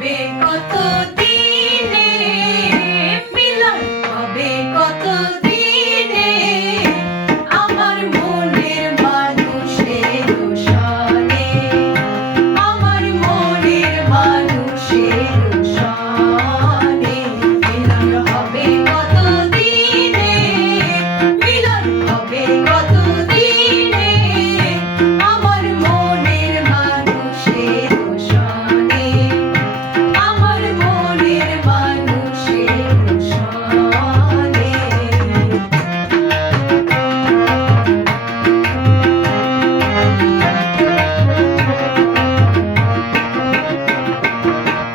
হবে কত দিনে, মিলন হবে কত দিনে, আমার মনের মানুষের সনে, আমার মনের মানুষের সনে। মিলন হবে কত দিনে, মিলন হবে কত দিনে, আমার মনের মানুষের সনে, আমার মনের মানুষের সনে।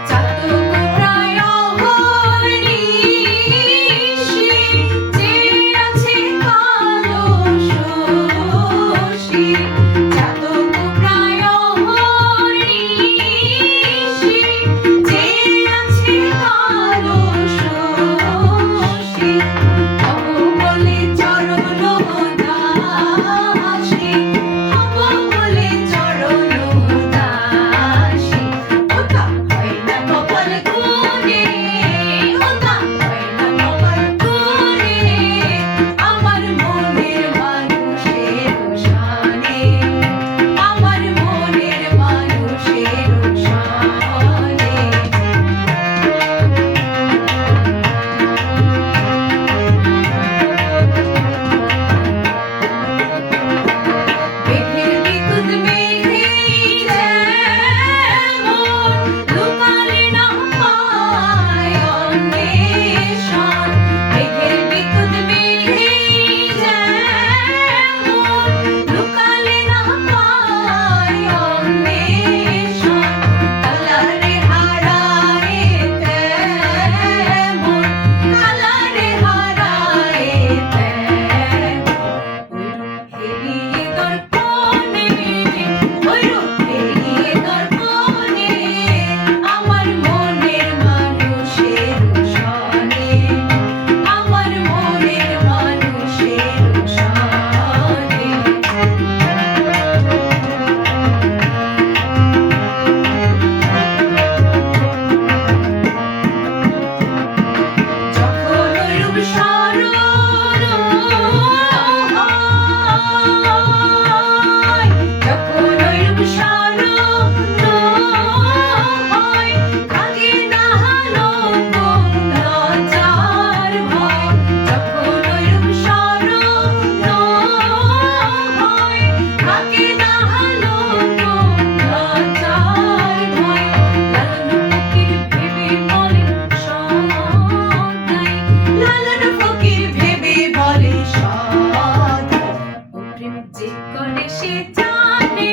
চাতক প্রায় অহর্নিশি চেয়ে আছে কালো শশী, চাতক প্রায় অহর্নিশি চেয়ে আছে কালো শশী। হব বলে চরণ দাসী, হব বলে চরণ দাসী। ওটা হয় না কপাল গুনে, ওটা হয় না কপাল গুনে, আমার মনের মানুষের সনে, আমার মনের মানুষের সনে। মেঘের বিদ্যুৎ মেঘেই যেমন লুকালে না পায় অন্বেষণ, মেঘের বিদ্যুৎ মেঘেই যেমন লুকালে না পায় অন্বেষণ। কালারে হারায় তেমন, কালারে হারায় তেমন, হেরিয়ে দর্পণে, ওইরূপ হেরিয়ে দর্পণে, আমার মনের মানুষের সনে, আমার মনের মানুষের সনে। যখন ঐরূপ স্মরণ হয়, যখন ঐরূপ স্মরণ হয়, থাকে না লোক লজ্জার ভয়। যখন ঐরূপ স্মরণ হয়, থাকে না লোক লজ্জার ভয়। লালন ফকির ভেবে বলে সদাই, লালন ফকির ভেবে বলে সদাই, ও প্রেম যে করে সে জানে।